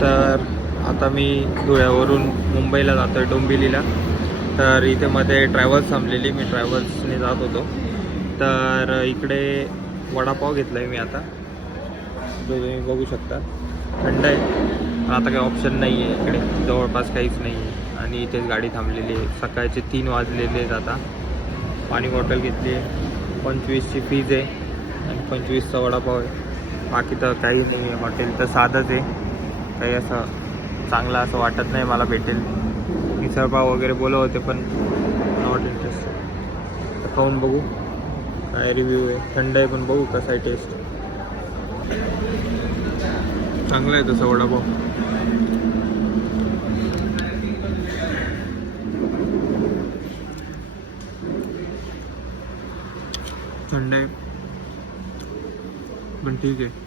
तर आता मी धुळ्यावरून मुंबईला जातो आहे डोंबिवलीला. तर इथे मध्ये ट्रॅव्हल्स थांबलेली, मी ट्रॅव्हल्सने जात होतो. तर इकडे वडापाव घेतला आहे मी आता, जो तुम्ही बघू शकता. थंड आहे पण आता काही ऑप्शन नाही आहे, इकडे जवळपास काहीच नाही आहे आणि इथेच गाडी थांबलेली आहे. सकाळचे 3 वाजलेले आहेत आता. पाणी बॉटल घेतली आहे, 25ची फीज आहे आणि 25चा वडापाव आहे. बाकी तर काही नाही आहे. हॉटेल तर साधंच आहे, काही असं चांगलं असं वाटत नाही मला भेटेल. मिसळपाव वगैरे बोलव होते पण नॉट इंटरेस्ट. तर खाऊन बघू काय रिव्ह्यू आहे. थंड आहे पण बघू कसं आहे टेस्ट. चांगला आहे तसं वडापाव. थंड आहे पण ठीक आहे.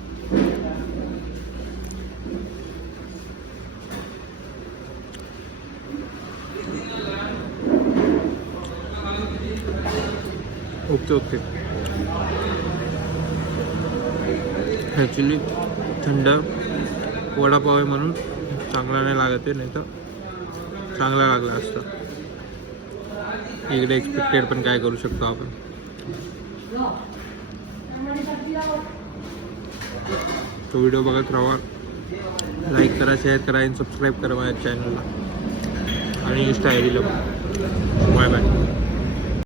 ओके. ॲक्च्युली थंड वडापाव आहे म्हणून चांगला नाही लागत आहे, नाही तर चांगला लागला असता. इकडे एक्सपेक्टेड पण काय करू शकतो आपण. तो व्हिडिओ बघत राहा, लाईक करा, शेअर करा आणि सबस्क्राईब करा माझ्या चॅनलला आणि इंस्टा आय डीला. Bye bye.